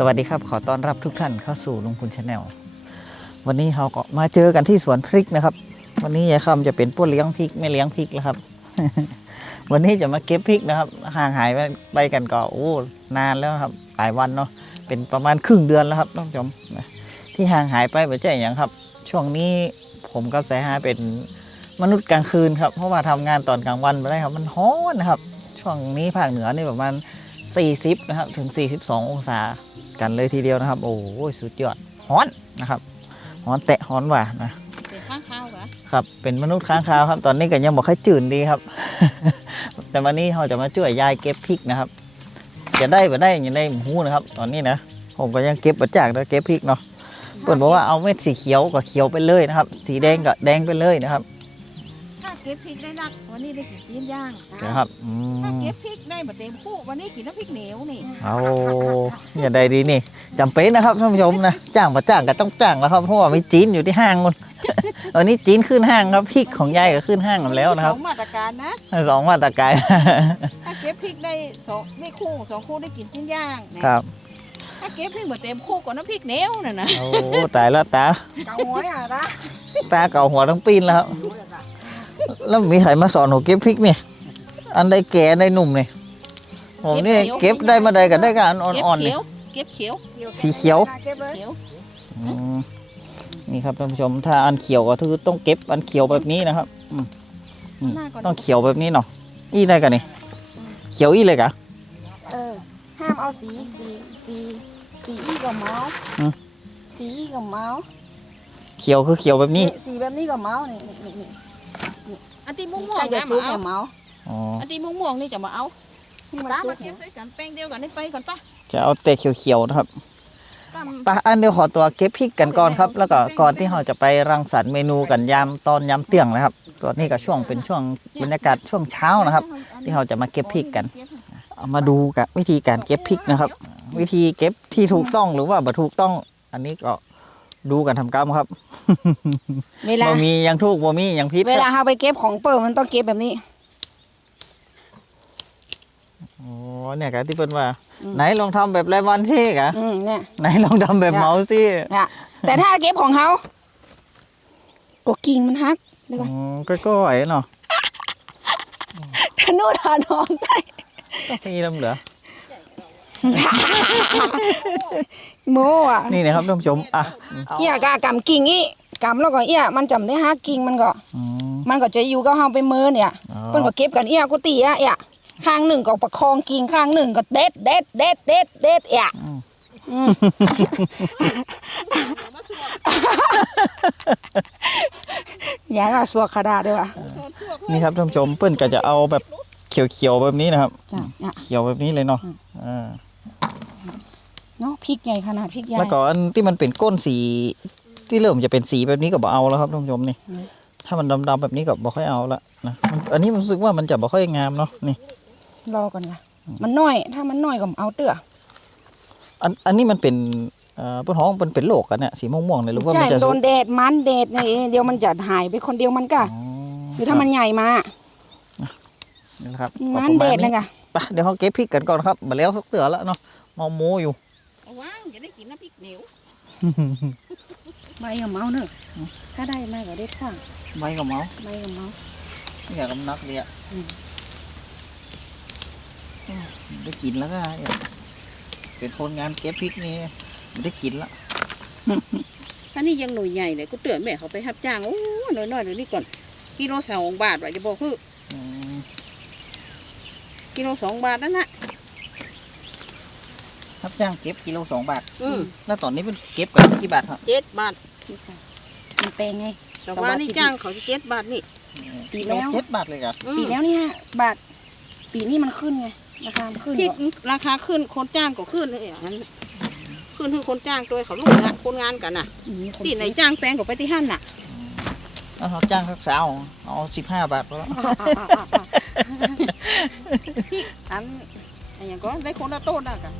สวัสดีครับ ขอต้อนรับทุกท่านเข้าสู่ลุงคุณชาแนลวันนี้เราก็มาเจอกันที่สวนพริกนะครับ วันนี้ยายคำจะเป็นผู้เลี้ยงพริกไม่เลี้ยงพริกแล้วครับ วันนี้จะมาเก็บพริกนะครับ ห่างหายไปไปกันก็โอ้นานแล้วครับหลายวันเนาะเป็นประมาณครึ่งเดือนแล้วครับท่านผู้ชมที่ห่างหายไปไม่ใช่อย่างครับ ช่วงนี้ผมกับสายฮาเป็นมนุษย์กลางคืนครับเพราะว่าทำงานตอนกลางวันไม่ได้ครับ มันร้อนนะครับ ช่วงนี้ภาคเหนือนี่ประมาณ 40 นะครับ ถึง 42 องศากันเลยทีเดียวนะครับ โอ้โหสุดยอดฮ้อนนะครับฮ้อนแตะฮ้อนหว่านะเป็นข้างข้าวเหรอครับ เป็นมนุษย์ค้างคาวครับ ตอนนี้ก็ยังบอกให้จืดดีครับ แต่วันนี้เราจะมาช่วยยายเก็บพริกนะครับ จะได้ไม่ได้อยังได้หมูนะครับ ตอนนี้นะ ผมก็ยังเก็บประจากนะเก็บพริกเนาะเปิ่นบอกว่าเอาเม็ดสีเขียวก็เขียวไปเลยนะครับ สีแดงก็แดงไปเลยนะครับ ถ้าเก็บพริกได้นักวันนี้ได้กินจีนย่างนะครับอืถ้ามเก็บพริกได้แบบเต็มคู่วันนี้กินน้ำพริกเหนียวนี่เอาอย่าได้ดีนี่จำเป็นนะครับท่านผู้ชมนะจ้างมาจ้างก็ต้องจ้างแล้วครับเพราะว่ามีจีนอยู่ที่ห้างคนตอนนี้จีนขึ้นห้างครับพริกของยายก็ขึ้นห้างหมดแล้วนะครับสองมาตรการนะสองมาตรการ ถ้าเก็บพริกได้สองไม่คู่สองคู่ได้กินจีนย่างเนี่ยครับถ้าเก็บพริกแบบเต็มคู่กับน้ำพริกเหนียวน่ะนะโอ้ตายแล้วตา เกาหัวอะนะตาเก่าหัวทั้งปีนแล้วครับ แล้วมีใครมาสอนหนูเก็บพริกเนี่ย อันใดแก่อันใดหนุ่มเนี่ยผมนี่เก็บได้มาใดก็ได้กันเก็บอ่อนๆเขีเนี่ยยวเก็บเขียว สีเขียวเขียวอืมนี่ครับท่านผู้ชมถ้าอันเขียวก็คือต้องเก็บอันเขียวแบบนี้นะครับอืมอืมหน้าก่อน ต้องเขียวแบบนี้เนาะอีได้กันนี่เขียวอีเลยกะ เออ ห้ามเอาสีสีสีสีอีกับเมาส์อืม สีอีกับเมาส์เขียวคือเขียวแบบนี้เยสีแบบนี้กับเมาส์นี่นี่นี่นี่ อันที่ม่วงใกล้ๆจะนะซุมากเอากับเมาส์อ๋ออันที่ม่วงๆนี่จะมาเอาให้มันตามซุมากเก็บด้วยกันแป้งเดียวกันนี่ไปก่อนปะจะเอาแต่เขียวๆนะครับตามไปอันเดียวขอตัวเก็บพริกกันก่อนครับ แล้วก็ก่อนที่เราจะไปรังสรรค์เมนูกันยามตอนยามเที่ยงนะครับตอนนี้ก็ช่วงเป็นช่วงบรรยากาศช่วงเช้านะครับ ที่เราจะมาเก็บพริกกันเอามาดูกับวิธีการเก็บพริกนะครับ วิธีเก็บที่ถูกต้องหรือว่าบ่ถูกต้อง อันนี้ก็ ดูกันทำกรรมครับเวลา บ่มีอยังถูกบ่มีอยังผิดเวลาเราไปเก็บของเปิดมันต้องเก็บแบบนี้ อ๋อเนี่ยกะที่เป็นว่า อืม ไหนลองทำแบบรายวันสิกะอืมเนี่ย ไหนลองทำแบบเนี่ยเมาส์สิเนี่ยแต่ถ้าเก็บของเขาก็กิ่งมันหักเดี๋ยวก่อนอืมก็ก็ไหวเนาะทะนุถานอมได้ก็มีลำเหลือ โมอะนี่นะครับท่านผู้ชมอะเอาเอี่ยกากำกิ่งอีกำแล้วก็เอี่ยมันจำได้หักกิ่งมันก็ อืม มันก็จะอยู่กับเฮาไปเมินเนี่ยอ๋อ เพิ่นก็เก็บกันเอี่ยกุฏิอะเอี่ยข้างหนึ่งก็ประคองกิ่งข้างหนึ่งก็เด็ดเด็ดเด็ดเด็ดเด็ดเอี่ยอืมอย่าว่าสัวขนาดด้วยว่ะนี่ครับท่านผู้ชมเปิ้นก็จะเอาแบบเขียวๆแบบนี้นะครับ จ้ะเนี่ย เขียวแบบนี้เลยเนาะอืมอ่า เนาะพริกใหญ่ขนาดพริกใหญ่แล้วก็อันที่มันเป็นก้นสี ที่เริ่มจะเป็นสีแบบนี้ก็บ่เอาแล้วครับท่านผู้ชมนี่อืมถ้ามันดำๆแบบนี้ก็บ่ค่อยเอาละนะมันอันนี้มันรู้สึกว่ามันจะบ่ค่อยงามเนาะนี่รอก่อนค่ะมันน้อย ถ้ามันน้อยก็เอาเตื้ออันอันนี้มันเป็นเอ่อเปิ้นห้องมันเป็นโรคกันเนี่ยสีม่วงๆเนี่ยหรือว่าใช่มันจะโดสุนกแดดมันแดดนี่เดียวมันจะหายไปคนเดียวมันก็อ๋อหรือถ้ามันใหญ่มานี่แหละครับมันแดดเลยค่ะไปเดี๋ยวเขาเก็บพริกกันก่อนครับมาแล้วสักเตือแล้วเนาะเมาโมอยู่เอา ว่างจะได้กินน้ำพริกเหนียวใบกับเมาเนอะถ้าได้ไม่ก็ได้ข้างใบกับเมาใบกับเมาไม่อยากกำนักเลยอะอืมอืมได้กินแล้วก็เป็นคนงานเก็บพริกนี่ไม่ได้กินละถ้านี่ยังหน่วยใหญ่เลยกูเตือนแม่เขาไปรับจ้างโอ้น้อยๆเดี๋ยวนี้ก่อนกิโลสองบาทว่าจะบอกคืออืมกิโลสองบาทนั่นแหละ รับจ้างเก็บกิโลสองบาท อืมแล้วตอนนี้เป็นเก็บกันกี่บาทครับเจ็ดบาทมันแปลงไง แต่ว่านี่จ้างเขาจะเจ็ดบาทนี่ ปีแล้ว เจ็ดบาทเลยครับอืมปีแล้วนี่ฮะบาท ปีนี้มันขึ้นไงราคามันขึ้นพริกเหรอราคาขึ้นคนจ้างก็ขึ้นเลยอะนั้น ขึ้นคือคนจ้างตัวเขาลูกงานคนงานกันน่ะอืมมีคนที่ไหนจ้างแปลงก็ไปที่หั่นน่ะ แล้วเขาจ้างสักสาวเอาสิบห้าบาทก็แล้วพี่อัน อันอย่างก็ได้คนละต้นน่ะกัน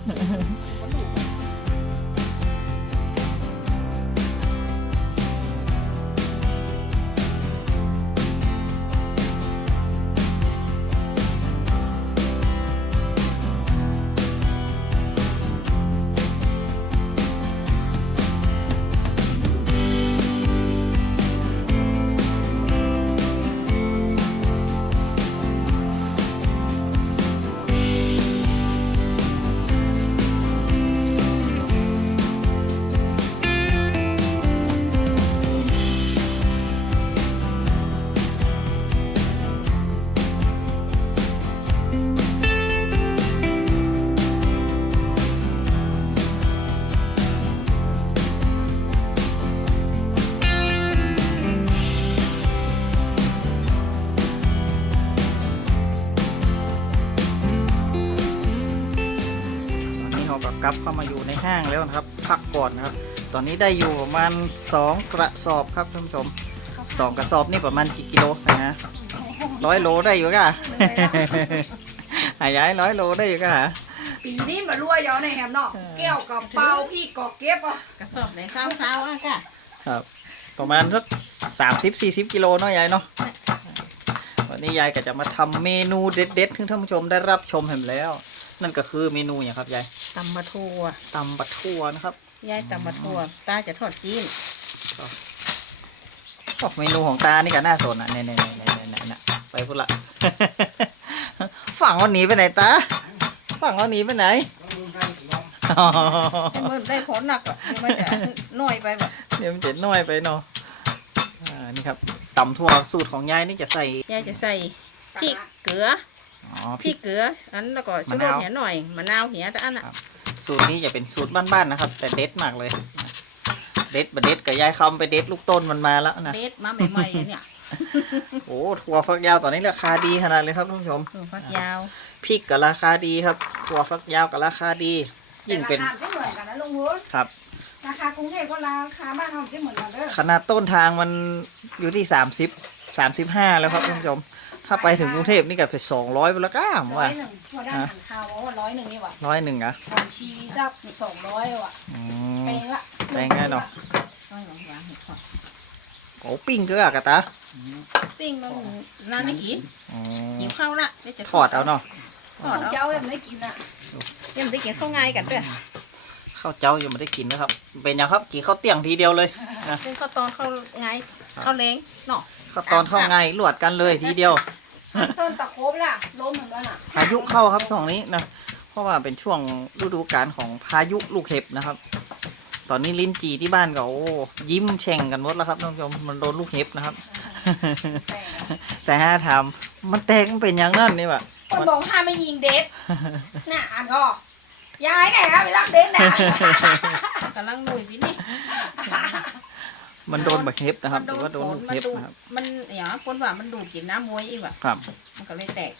งแล้วนะครับพักก่อนนะครับ ตอนนี้ได้อยู่ประมาณสองกระสอบครับท่านผู้ชมสองกระสอบนี่ประมาณกี่กิโลนะร้อยโลได้อยู่ก่ะหายายร้อยโลได้อยู่ก่ะปีนี้มารวยเยอะในแฮมเนาะแก้วกับเปาพี่กอกเก็บอะกระสอบไหนเศร้าๆอะค่ะครับ ประมาณสักสามสิบสี่สิบกิโลเนาะยายเนาะวันนี้ยายก็จะมาทำเมนูเด็ดๆให้ท่านผู้ชมได้รับชมเห็นแล้ว นั่นก็คือเมนูอย่างครับยายตำมะทัวตำบัดทั่วนะครับ ยายตำมะทัวตาจะทอดจีนพวกเมนูของตานี่ก็น่าสนอะเนี่ยเนี่ยเนี่ยเนี่ยเนี่ยเนี่ยไปพุ่นละ ฝั่งวันหนีไปไหนตาฝั่งวันหนีไปไหนอ๋อให้มันได้ผลหนักอะเดี๋ยวมันจะน้อยไปแบบเดี๋ยวมันจะน้อยไปเนาะอ่านี่ครับตำทั่วสูตรของยายนี่จะใส่ยายจะใส่พริกเกลือ อ๋อพริกเกลือ อันแล้วก็ชูรสมะนาวเหี่ยหน่อยมะนาวเหี่ยแต่อันอะสูตรนี้จะเป็นสูตรบ้านๆนะครับ แต่เด็ดมากเลย เด็ดบะเด็ดกับยายคำไปเด็ดลูกต้นมันมาแล้วนะเด็ดมาใหม่ๆเนี่ยโอ้ถั่วฝักยาวตอนนี้ราคาดีขนาดเลยครับท่านผู้ชมถั่วฝักยาวพริกกับราคาดีครับถั่วฝักยาวกับราคาดี ยิ่งเป็นแต่ราคาไม่เหมือนกันนะลุงวุ้นครับราคากรุงเทพก็ราคาบ้านเราไม่เหมือนกันเด้อขนาดต้นทางมันอยู่ที่30 35แล้วครับท่านผู้ชม ถ้าไปถึงกรุงเทพนี่ก็ไป200ไปแล้วก้ามร้อว่ายหนึ่งพอได้หันข่าวว่าว่าร้อยหนึ่งนี่ว่ะร้อยหนึ่งอะหอมชีสักสองร้อยว่ะอืเปมงละแปลงไงเนาะน้อยหวานหวานเห็ดทอดโอ้ปิ้งเกลือกะตาปิ้งมันนานไม่กินอ๋อหิวข้าวละดี๋ยวจะทอดเอาเนาะทอดเอาเจ้ายังไม่ได้กินอะยังไม่ได้กินข้าวง่ายกันด้วยข้าวเจ้ายังไม่ได้กินนะครับ เป็นยังครับกี่ข้าวเตี้ยงทีเดียวเลยนะเป็นข้าวตอนข้าวง่ายข้าวแรงเนาะ ข้าวตอนข้าวไงลวดกันเลยทีเดียว ต้นตะโคบล่ะล้มเหมือนกันอะพายุเข้าครับช่วงนี้นะ เพราะว่าเป็นช่วงฤดูกาลของพายุลูกเห็บนะครับ ตอนนี้ลิ้นจีที่บ้านก็โอ้ยิ้มแฉ่งกันหมดแล้วครับท่านผู้ชมมันโดนลูกเห็บนะครับแสฮาถามมันแตกมันเป็นอย่างนั้นนี่วะคนบอกห้ามไม่ยิงเด็ดน่ะอ่านก็ยายไหนครับไปรักเด็ดน่ะกำลังหนุ่ยพี่นี่ มันโดนแบบเห็บนะครับหมัรือว่าโดนลูกมันเห็บดูดนะครับ มันอย่างคนว่ามันดูดกินน้ำมวยอีกว่ะครับ มันก็เลยแตก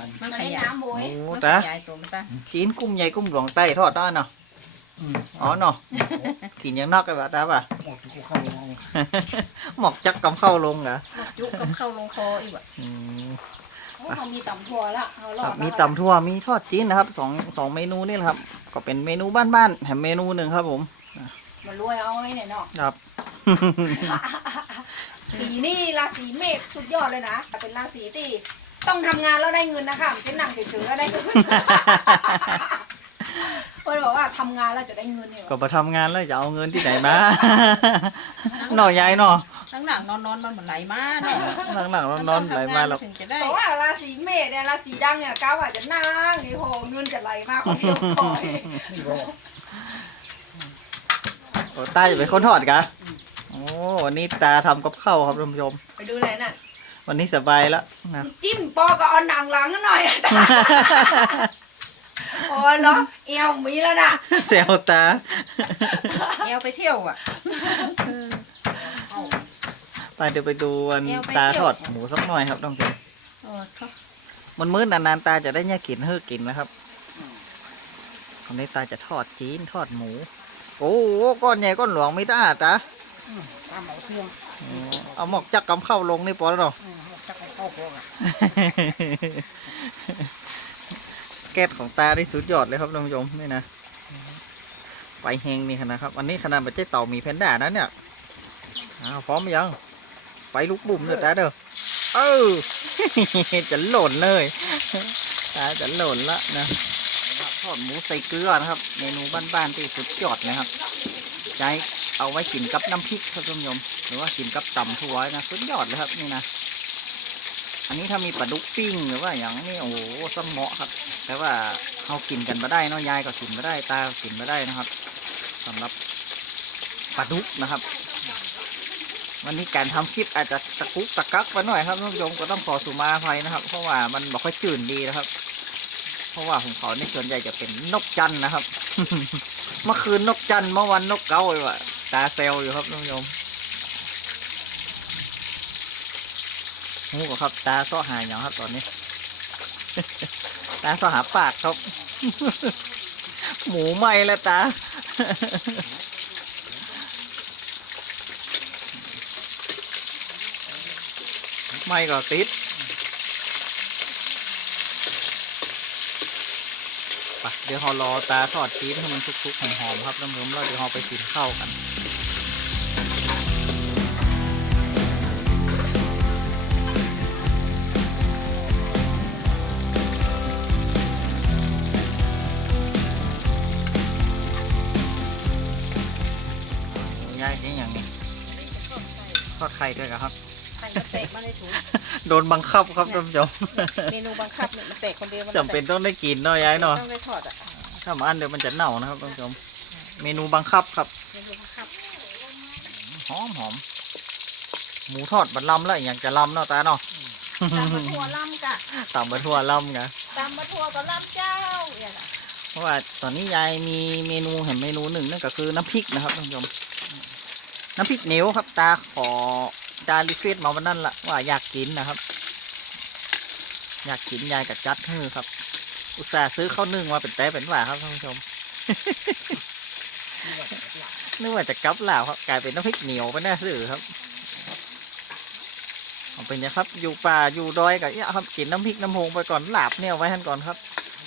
มันมันขได้ยายน้ำโบยโอ้มันตา ขยายตัวมันตาชิ้นกุ้มใหญ่กุ้มหลวงใต้ทอดได้เนาะอ๋อเนาะกินอย่างนอกกันวะตาป่ะ หมดกูเข้าลงหมอกจักกำเข้าลงเหรอยุกกับเข้าลงคออีกว่ะอืม โอ้เรามีตำถั่วละเราหลคอรัดบมีตำทั่วมีทอดจีนนะครับสองสองเมนูนี่แหละครับ ก็เป็นเมนูบ้านๆแถมเมนูหนึ่งครับผม มันรวยเอาไว้เนี่ยเนาะ ครับ ปีนี้ราศีเมษสุดยอดเลยนะแต่เป็นราศีที่ต้องทำงานแล้วได้เงินนะคะไม่ใช่นั่งเฉยๆแล้วได้เงิน เพื่อนบอกว่าทำงานแล้วจะได้เงินเนี่ยก็มาทำงานแล้วจะเอาเงินที่ไหนมา หน่อยายหน่อทั้งหลังนอนนอนนอนเหมือนไหลมาเนาะหลังๆนอนๆไหลมาแล้วถึงจะได้แต่ว่าราศีเมษเนี่ยราศีดังเนี่ยก้าวอาจจะนั่งนี่โหเงินจะไหลมาคนเดียวก่อย นี่ก็โอ้ ตาจะเป็นคนทอดกะโอ้วันนี้ตาทำกับข้าวครับท่านผู้ชม ไปดูเลยน่ะ วันนี้สบายแล้วนะจิ้มปอก็เอาหนังหลังหน่อย โอ้ยเนาะเอวมีแล้วนะเซลตาแอวไปเที่ยวอะ ไปเดี๋ยวไปดูวันเดี๋ยวไปตาเที่ยว ทอดหมูสักหน่อยครับท่านผู้ชม โอ้โถมันมื้อนานๆตาจะได้เนี่ยกินเฮ้อกินนะครับวันนี้ตาจะทอดจีนทอดหมู โอ้โหก้อนใหญ่ก้อนหลวงไม่ได้ตาตามเหมาเสื่อมอ๋อเอาหมอกจักกำเข้าลงนี่ปอแล้วเนาะอืมจักไปเข้าพวกอะแก๊สของตาได้สุดยอดเลยครับท่านผู้ชมนี่นะไปเฮงนี่ขนาดครับ อันนี้ขนาดบัจเจเต่ามีแพนด้านะเนี่ยอ้าวพร้อมหรือยัง ไปลุกบุ่มเลยตาเด้อเออจะหล่นเลยตาจะหล่นละนะ ทอดหมูใส่เกลือนะครับ เมนูบ้านๆที่สุดยอดนะครับ ใช้เอาไว้กินกับน้ำพริกครับท่านผู้ชมหรือว่ากินกับตำถั่วนะสุดยอดเลยครับนี่นะอันนี้ถ้ามีปลาดุกปิ้งหรือว่าอย่างนี้โอ้สมเหมาะครับ แต่ว่าเขากินกันมาได้เนาะยายก็กินมาได้ตาก็กินมาได้นะครับสำหรับปลาดุกนะครับ วันนี้การทำคลิปอาจจะตะกุกตะกักไปหน่อยครับท่านผู้ชมก็ต้องขอสุมาภัยนะครับ เพราะว่ามันบอกค่อยจืดดีนะครับ ราะว่าของเขาในส่วนใหญ่จะเป็นนกจันนะครับ เมื่อคืนนกจันเมื่อวันนกเก้าเลยว่ะตาเซลอยู่ครับท่านผู้ชมหูกครับ ตาซ้อหายอย่างครับตอนนี้ ตาซ้อหาปากครับ หมูไหมแล้วตาไม้ก็ติด ไปเดี๋ยวเรารอตาทอดชีสให้มันสุกๆหอมๆครับน้ำผมแล้วเดี๋ยวเราไปกินข้าวกันง่ายจริงอย่างนี้ทอดไข่ด้วยเหรอครับไข่มันแตกมาในถุง โดนบังคับครับท่านผู้ชมเมนูบังคับเนี่ยมันแตกคนเดียวมันจำเป็นต้องได้กินเนาะยายเนาะต้องได้ทอดอะถ้ามาอันเดี๋ยวมันจะเน่านะครับท่านผู้ชม เมนูบังคับครับเมนูบังคับหอมหอมหมูทอดบัดลำแล้วอีกอย่างจะลำเนาะตาเนาะตำมะทั่วล่ำกะต่ำบัดทั่วลำไงตำมะทั่วก็ล่ำเจ้าอย่างอะเพราะว่าตอนนี้ยายมีเมนูเห็นเมนูหนึ่งนั่นก็คือน้ำพริกนะครับท่านผู้ชมน้ำพริกเหนียวครับตาขอ ตารีเควสมาวันนั้นละว่าอยากกินนะครับ อยากกินยายกับจัดให้ครับ อุตส่าห์ซื้อข้าวนึ่งมาเป็นแต่เป็นหว่าครับท่านผู้ชมนึกว่าจะกลับลาวครับกลายเป็นน้ำพริกเหนียวไปแน่สื่อครับเอาเป็นยังครับ อยู่ป่าอยู่ดอยกับเนี่ยครับกินน้ำพริกน้ำพงไปก่อนหลาบเนี่ยไว้ท่านก่อนครับ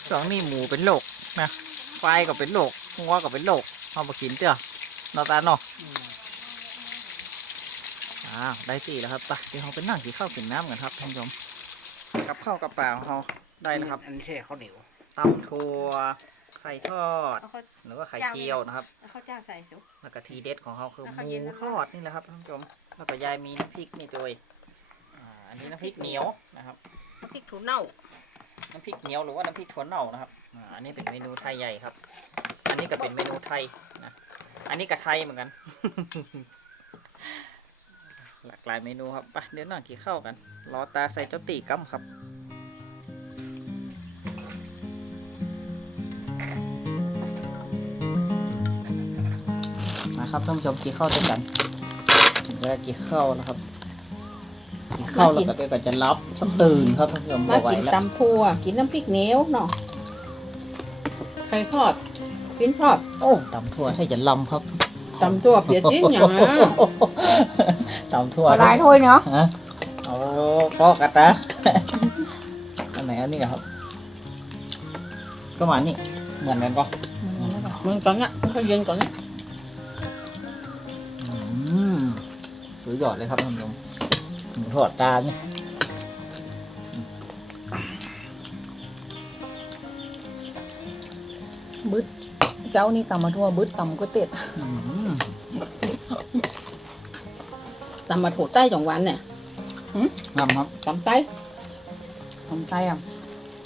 สองนี่หมูเป็นโรคนะควายก็เป็นโรคงัวก็เป็นโรคเอามากินเถอะนอตาเนาะ อ้าวได้ตีแล้วครับไปเดี๋ยวเราไปนั่งกินข้าวกินน้ำกันครับท่านผู้ชมกับข้าวกับเปล่าของเราได้แล้วครับอันนี้ใช่ข้าวเหนียวตำถั่วไข่ทอดเอาข้าวหรือว่าไข่เจียวนะครับ เอาข้าวเจ้าใส่สิแล้วก็ทีเด็ดของเขาคือแล้วหข้าวเย็นมูนะทอดนี่แหละครับท่านผู้ชมแล้วก็ยายมีน้ำพริกนี่ตัวยอ่าอันนี้น้ำพริกเหนียวนะครับพริกถั่วเน่าน้ำพริกเหนียวหรือว่าน้ำพริกถั่วเน่านะครับอ่าอันนี้เป็นเมนูไทยใหญ่ครับ อันนี้ก็เป็นเมนูไทยนะ อันนี้ก็ไทยเหมือนกัน หลากหลายเมนูครับไปเดี๋ยวนั่งกินข้าวกัน รอตาใส่เจ้าตีกัมครับมาครับท่านผู้ชมกินข้าวด้วยกันเวลากินข้าวนะครับกินข้าวแล้วก็เดี๋ยวก็จะรับสักตื่นครับท่านผู้ชมมาบ่ไหวกินแล้วตำทั่วกินน้ำพริกเหนียวเนาะไข่ทอดกินทอดโอ้ตำทั่วถ้าจะลำครับ ตำทั่วเปียกจริงอย่างนะตำทั่วปลายถ้วยเนาะฮะโอ้ก็กระตะอันไหนอันนี้เหรอครับ ก็มานี่เหมือนกันปะมึงก่อนอะมึงก็เย็นก่อนอะอืมสุดยอดเลยครับท่านผู้ชมหมูทอดตาเนี่ยบึด เจ้านี่ตำมาทั่วบึดตำก็เต็ดอืมตำมาถั่วใต้จังหวันเนี่ยงามครับ ตำใต้ทำใจอะ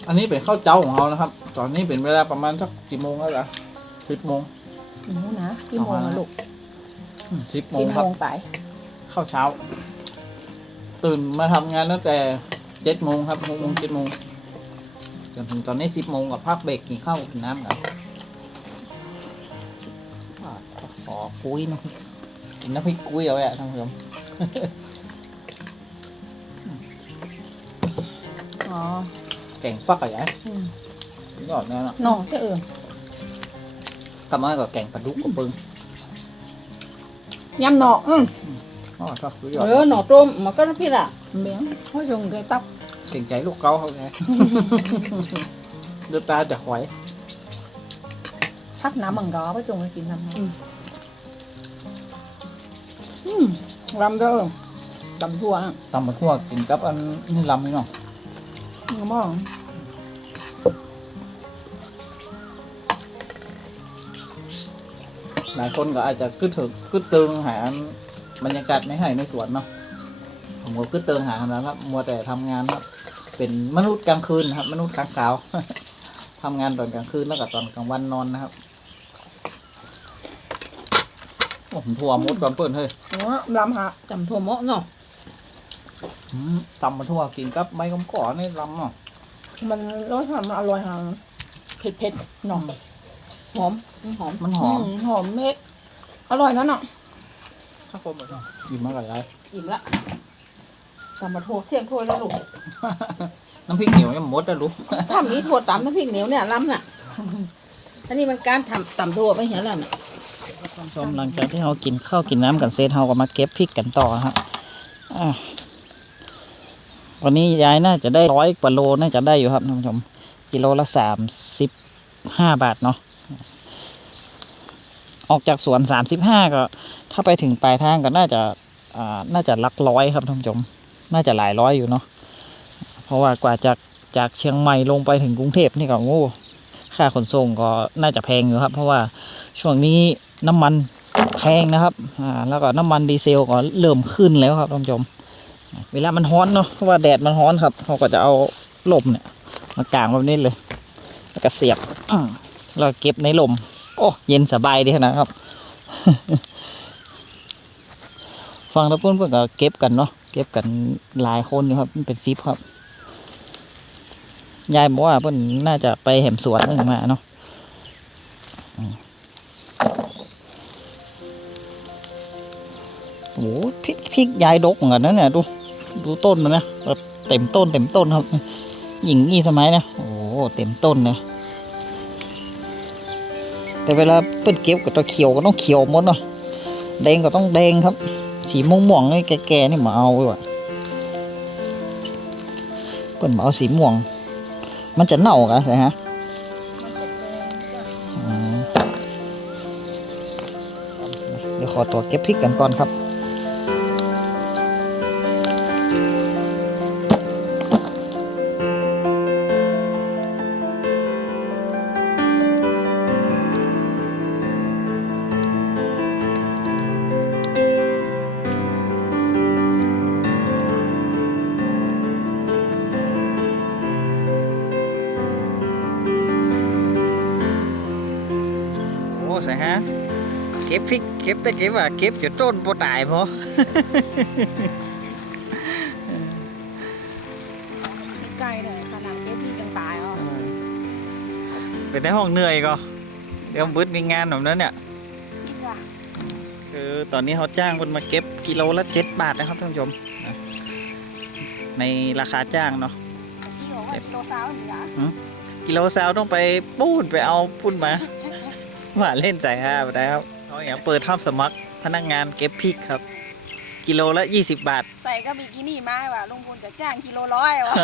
อันนี้เป็นข้าวเจ้าของเรานะครับ ตอนนี้เป็นเวลาประมาณสักกี่โมงแล้วล่ะสิบโมงหนูนะกี่โมงอะลูกสิบโมสิงบครับโมงไปข้าวเช้า ตื่นมาทำงานตั้งแต่เจ็ดโมงครับหกโมงเจ็ดโมงจนถึงตอนนี้สิบโมงกับพักเบรกกินข้าวกินน้ำกัน ขอคุยน้ำพริกกินน้ำพริกกุ้ยเอาไว้อะท่านผู้ชมอ๋อแกงฟักอะไรอืมยอดแน่นอนน้องจะเออกลับมากับแกงปลาดุกกับปึงยำหนอกอืมอ๋อครับสุดยอดเออหน่อต้มมันก็น้ำพริกอะเมียงพ่อชงเคยตับเก่งใจลูกเก้าเขาไงดูตาจะหอยทักน้ำมังกรพ่อชงเคยกินทำ ไงอืมรำเด้อตำทั่วอะตำมาทั่วกินกับอันนี่ลำนี่เนาะมึงมองหลายคนก็อาจจะขึ้นถึงขึ้นเติงหาบรรยากาศไม่ให้ในสวนเนาะผมก็ขึ้นเติงหาแล้วครับมัวแต่ทำงานครับ เป็นมนุษย์กลางคืนนะครับ มนุษย์ค้างคาวทำงานตอนกลางคืนแล้วก็ตอนกลางวันนอนนะครับโอ้ ผมถั่วมดก่อนเปิดเฮ้ยอ๋อลำหะตำถั่วเหมาะเนาะอืมตำมาทั่วกินกับใบกำก่อนี่ลำเนาะมันรสชาติมันอร่อยฮะเผ็ดเผ็ดๆหน่องหอมหอมมันหอมมหอมเม็ดอร่อยนั่นอะข้าวโพดแบบกินมากเลย อิ่มละตำมาทั่วเชียงถ้วยแล้วลูกน้ำพริกเหนียวยังหมดแล้วลูกถ้ามีถั่วตำน้ำพริกเหนียวเนี่ยล้ำน่ะ อันนี้มันการทำตำทั่วไปเห็นแล้วน่ะ ชมหลังจากที่เรากินข้าวกินน้ำกันเสร็จเราก็มาเก็บพริกกันต่อฮะอะวันนี้ยายน่าจะได้ร้อยกว่าโลน่าจะได้อยู่ครับท่านผู้ชม กิโลละสามสิบห้าบาทเนาะออกจากสวนสามสิบห้าก็ ถ้าไปถึงปลายทางก็น่าจะอ่าน่าจะลักร้อยครับท่านผู้ชม น่าจะหลายร้อยอยู่เนาะเพราะว่ากว่าจากจากเชียงใหม่ลงไปถึงกรุงเทพนี่ก็โอ้ค่าขนส่งก็น่าจะแพงอยู่ครับ เพราะว่า ช่วงนี้น้ำมันแพงนะครับอ่าแล้วก็น้ำมันดีเซลก็เริ่มขึ้นแล้วครับท่านผู้ชมเวลามันฮ้อนเนาะเพราะว่าแดดมันฮ้อนครับเขาก็จะเอาลมเนี่ยมากางแบบนี้เลย แล้วก็เสียบแล้วกเก็บในลมโอ้เย็นสบายดีนาดครับ ฟังตะพุ่นเพื่อนก็เก็บกันเนาะเก็บกันหลายคนอยู่ครับมันเป็นซิปครับยายบอกว่าเพื่อนน่าจะไปแหมสวนเพิ่งมาเนาะ หพริกพริกยายดกเหมือนกันนะเนี่ยดูดูต้นมันนะแบบเต็มต้นเต็มต้นครับหญิงนี่สมัยนะโอ้โหเต็มต้นเลยแต่เวลาเปิ้นเก็บกับตัวเขียวก็ต้องเขียวหมดเนาะแดงก็ต้องแดงครับ สีม่วงม่วงๆนี่แก่ๆนี่มาเอาไว้ว่ะเปิ้นมาเอาสีม่วง มันจะเน่ากันใช่ฮะเดี๋ยวขอตัวเก็บพริกกันก่อนครับ เก็บแต่เก็บว่าเก็บจนต้นปตายพอใกล้เลยขนาดเก็บพี่ยังตายอะเป็นในห้องเหนื่อยก็เดี๋ยวบึดมีงานแบบนั้นเนี่ยนี่จ้ะคือตอนนี้เขาจ้างคนมาเก็บกิโลละเจ็ดบาทนะครับท่านผู้ชมนะในราคาจ้างเนาะพี่บอกว่ากิโลซาวนี่อะกิโลซาวต้องไปปูนไปเอาพุ่นมาว่าเล่นใจฮาไปได้ครับ เขาอย่างเปิดทับสมัครพนักงานเก็บพริกครับ กิโลละยี่สิบบาทใส่ก็บิกินี่มาว่ะลุงพลจะจ้างกิโลร้อยว่ะ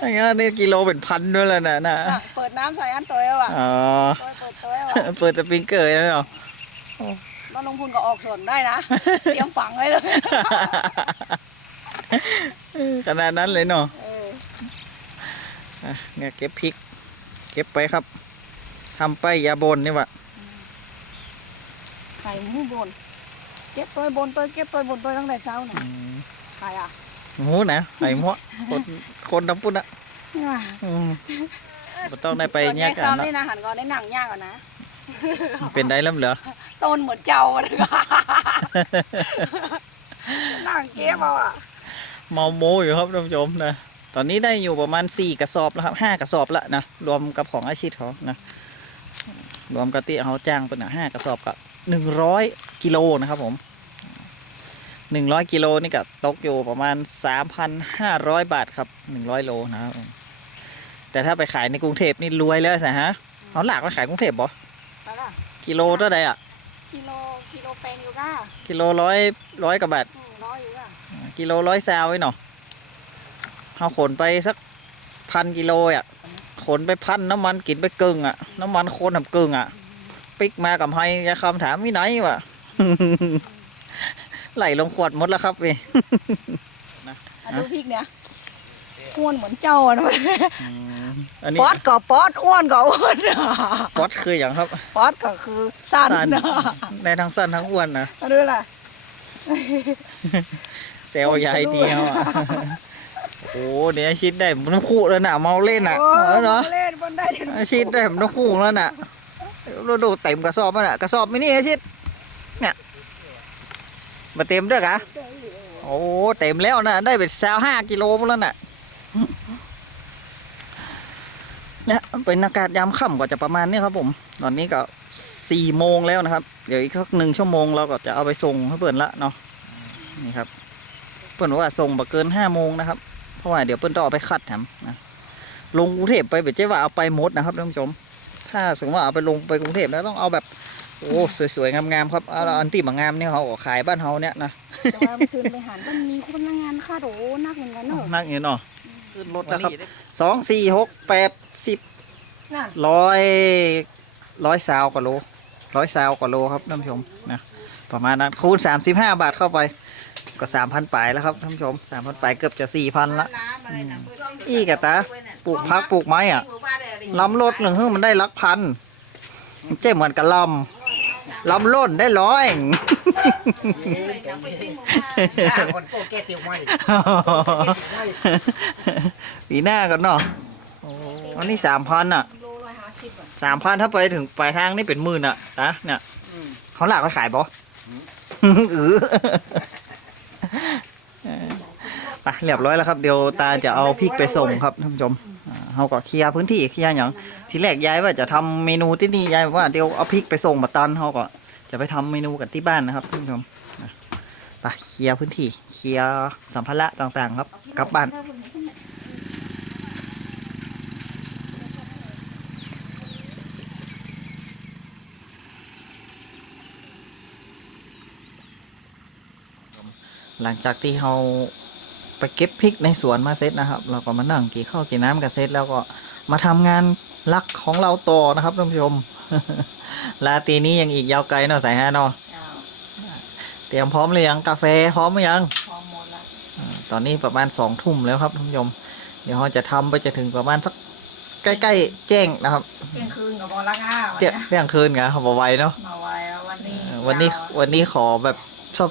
อย่างงี้นี่กิโลเป็นพันด้วยแล้วนะนะน่ะเปิดน้ำใส่อันตัวว่ะอ๋อตัวเปิดตัวว่ะเปิดสปริงเกอร์แล้วเนาะแล้วลุงพลก็ออกส่วนได้นะเตรียมฝังไว้เลยขนาดนั้นเลยเนาะเอออะเนี่ยเก็บพริก เก็บไปครับทำไปยาบนนี่วะ ไข่หมูบน เก็บตัวบนตัวเก็บตัวบนตัวตั้งแต่เช้าน่ะอืมไข่อะหมูนะไข่หมัวคนคนทำปุ้นอะว่ะอืมบ่ต้องได้ไปส่วนแยกกันซ้ำเนาะนี่นะหันก็ได้หนังยากกว่านะเป็นได้แล้วเหรอต้นเหมือนเจ้าเลยหนังเก็บเอาอะเมาโมอยู่ครับท่านผู้ชมนะตอนนี้ได้อยู่ประมาณสี่กระสอบแล้วครับห้ากระสอบละนะรวมกับของอาชีพเขานะรวมกับที่เขาจ้างเป็นห้ากระสอบกับ หนึ่งร้อยกิโลนะครับผมหนึ่งร้อยกิโลนี่ก็ตกอยู่ประมาณสามพันห้าร้อยบาทครับหนึ่งร้อยโลนะครับผมแต่ถ้าไปขายในกรุงเทพนี่รวยแล้วสิฮะเขาหลากไปขายกรุงเทพบ่ไปละกิโลเท่าไหร่อะกิโลกิโลแปลงอยู่ก้ากิโลร้อยร้อยกว่าบาทอืมร้อยอยู่ก้ากิโลร้อยซาวไว้เนาะเขาขนไปสักพันกิโลอะขนไปพันน้ำมันกินไปกึ่งอะน้ำมันโคนทำกึ่งอะ ปิกมากับไฮจะคำถามวิไหนวะไหลลงขวดหมดแล้วครับพี่อะดูพริกเนี่ยอ้วนเหมือนเจ้าอะนะอันนี้ป๊อดก็ป๊อดอ้วนก็อ้วนป๊อตคืออย่างครับป๊อดก็คือสั้นสั้นนะในทั้งสั้นทั้งอ้วนนะมาดูล่ะเซลล์ใหญ่เดียวอะโอ้เนี่ยชิดได้มันต้องคู่แล้วน่ะเมาเล่นอะโอ้เอาเนาะเล่นบนได้ถึงอาชิดได้ผมต้องคู่แล้วน่ะ เราดูเต็มกระสอบมันอะกระสอบไม่นี่อชิดเนี่ยมาเต็มด้วยกะโอ้เต็มแล้วนะได้เป็นสาวห้ากิโลมดแล้วน่ะเนี่ยเป็นอากาศยามค่ำก็จะประมาณนี้ครับผม ตอนนี้ก็สี่โมงแล้วนะครับ เดี๋ยวอีกสักหนึ่งชั่วโมงเราก็จะเอาไปส่งให้เพื่อนละเนาะนี่ครับ เพื่อนบอกว่าส่งบ่เกินห้าโมงนะครับ เพราะว่าเดี๋ยวเพื่อนต้องเอาไปคัดแถมนะลงกรุงเทพไปเบ็ดเจ๊ว่าเอาไปหมดนะครับท่านผู้ชม ถ้าสมมติว่าเอาไปลงไปกรุงเทพแล้วต้องเอาแบบโอ้สวยๆงามๆครับเอาแล้วอันที่บางงามเนี่ยเขาก็ขายบ้านเฮาเนี่ยนะแต่ว่ามันซื้อไปหันมันมีพนักงานค่าโดนักเหมือนกันเนอะนั่งอยู่เนาะขึ้นรถนะครับสองสี่หกแปดสิบนั่นร้อยร้อยซาวกว่าโลร้อยซาวกว่าโลครับท่านผู้ชมนะประมาณนั้นคูณสามสิบห้าบาทเข้าไป ก็สามพันปลายแล้วครับท่านผู้ชมสามพันปลายเกือบจะสี่พันละ อีกอะตาปลูกพักปลูกไม้อะลำรถหนึ่งเฮ้ยมันได้ลักพันมันเจ๊เหมือนกับลำลำล้นได้ร้อยคนโก้แก้เตียวไม่ปีหน้ากันเนาะวันนี้สามพันอะโลร้อยห้าสิบอะสามพันถ้าไปถึงปลายทางนี่เป็นหมื่นอะนะเนี่ยเขาหลักไปขายบ่เออ ไปเรียบร้อยแล้วครับ เดี๋ยวตาจะเอาพริกไปส่งครับท่านผู้ชมอ่าเขาก็เคลียร์พื้นที่เคลียร์อย่างทีแรกยายว่าจะทำเมนูที่นี่ยายบอกว่าเดี๋ยวเอาพริกไปส่งมาตันเขาก็จะไปทำเมนูกันที่บ้านนะครับท่านผู้ชมนะไปเคลียร์พื้นที่เคลียร์สัมภาระต่างๆ ครับกลับบ้าน หลังจากที่เราไปเก็บพริกในสวนมาเสร็จนะครับ เราก็มานั่งกินข้าวกินน้ำกันเสร็จแล้วก็มาทำงานลักของเราต่อนะครับท่านผู้ชมลาตรีนี้ยังอีกยาวไกลเนาะสายฮะเนาะเจ้าเตรียมพร้อมหรือยังกาแฟพร้อมหรือยังพอหมดละอ่าตอนนี้ประมาณสองทุ่มแล้วครับท่านผู้ชมเดี๋ยวเราจะทำไปจะถึงประมาณสักใกล้ๆแจ้งนะครับเที่ยงคืนกับบอลละง่าวันเที่ยงเนี้ยเที่ยงคืนกันครับไวๆเนาะมาไว้แล้ววันนี้เออวันนี้วันนี้ขอแบบ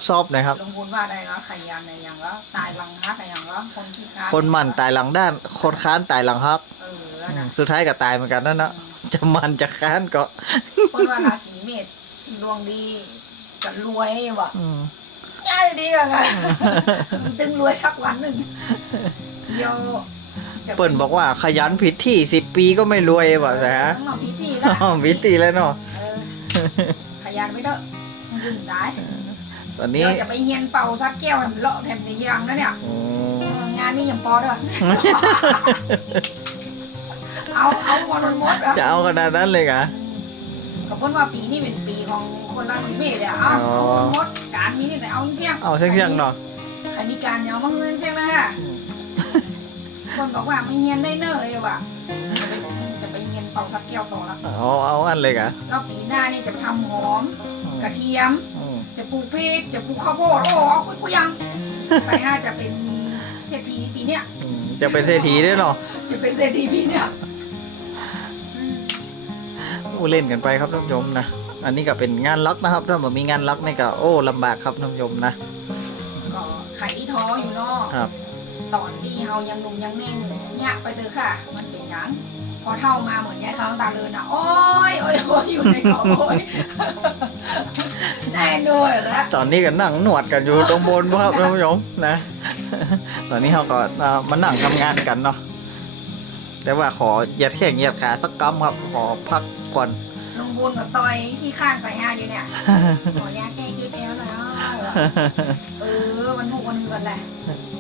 ซอบๆหน่อยครับลงทุนว่าได้แล้วขยันในอย่างก็ตายหลังฮักในอย่างก็คนขี้ค้านคนหมั่นตายหลังด้าน คนค้านตายหลังฮักเอออืนะมสุดท้ายก็ตายเหมือนกันนั่นนะจะมันจะค้านก็ คนว่าราศีเมษดวงดีจะรวยว่ะอืมง่ายดีกันไงตึงรวยสักวันหนึ่งเดี๋ยวจะเปิ่นบอกว่าขยันผิดที่สิบปีก็ไม่รวยว่ะแต่ฮะต้องมาพิธีแล้วอ๋อผิดที่แล้วเนาะเออขยันไม่เด้อดึงได้ต อนนี้ เดี๋ยวจะไปเฮียนเป่าซักแก้วแถมเลาะแถมในยางนะเนี่ยอืเอม องานนี้ยังปอเด้อเอาเอาบอลมดอะจะเอาขนาดนั้นเลยกะก็เพิ่นว่าปีนี้เป็นปีของคนราศีเมษเลยอะเอาอ๋อเอามดการมีนี่แต่เอาเชี่ยงเอาเที่ยงๆเนาะใครมีการยาวมาเงินเชี่ยงนะฮะคนบอกว่าไม่เฮียนได้เนอะเลยว่ะจะไปเฮียนเป่าซักแก้วต่อละเอาเอาอันเลยกะแล้วปีหน้านี่จะไปทำหอมกระเทียมอืม จะปลูกพริกจะปลูกข้าวโพดโอ้โหคุณกูยังสายห้าจะเป็นเศรษฐีปีเนี้ยอืมจะเป็นเศรษฐีด้วยเนาะจะเป็นเศรษฐีปีเนี้ยโอ้เล่นกันไปครับท่านผู้ชมนะ อันนี้ก็เป็นงานลักนะครับ ถ้ามันมีงานลักนี่ก็โอ้ลำบากครับท่านผู้ชมนะ ก็ไข่ท้ออยู่เนาะครับ ตอนที่เฮายังหนุ่มยังเน่นเนี่ยไปเถอะค่ะ มันเป็นหยังพอเท่ามาเหมือนยายค้างตาเลินอะโอ้ยโอ้ยโอ้ยอยู่ในเกาะโอ้ย แน่ด้วยแล้วตอนนี้ก็นั่งหนวดกันอยู่ตรงบนครับท่านผู้ชมนะ ตอนนี้เราก็อ่ามานั่งทำงานกันเนาะแต่ว่าขอเหยียดแข้งเหยียดขาสักกำครับ ขอพักก่อนลงบุญกับตอยขี้ข้างสายห้าอยู่เนี่ยขอยาแก้เกี้ยวๆหน่อยอ้าวเออมันถูกมันเกินแหละ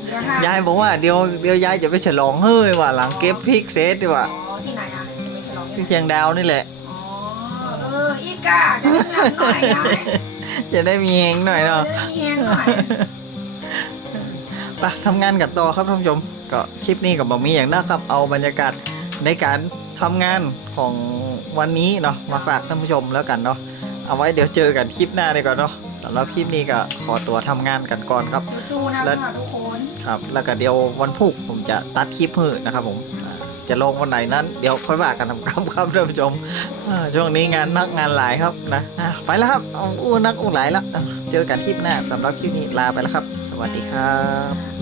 เดี๋ยวถ้ายายบอกว่าเดี๋ยวเดี๋ยวยายจะไปฉลองเฮ้ยว่ะหลังเก็บพริกเซตดีกว่าอ๋อที่ไหนอะจะไปฉลองที่ที่ไหนเชียงดาวนี่แหละ อ๋อเอออีกาจะทำงานหน่อยนะ จะได้มีเฮงหน่อยเนาะจะได้มีแรงหน่อยไปทำงานกันต่อครับท่านผู้ชม ก็คลิปนี้กับบอมีอย่างนะครับ เอาบรรยากาศในการทำงานของวันนี้เนาะมาฝากท่านผู้ชมแล้วกันเนาะเอาไว้เดี๋ยวเจอกันคลิปหน้าดีกว่าเนาะสำหรับคลิปนี้ก็ขอตัวทำงานกันก่อนครับสู้ๆนะแล้วทุกคนครับ แล้วก็เดี๋ยววันพุธผมจะตัดคลิปหื้อนะครับผมอ่า จะลงวันไหนนั้น เดี๋ยวค่อยว่ากันทำครับครับท่านผู้ชมช่วงนี้งานนักงานหลายครับนะไปแล้วครับอู้นักอู้หลายแล้วเจอกันคลิปหน้าสำหรับคลิปนี้ลาไปแล้วครับ สวัสดีครับ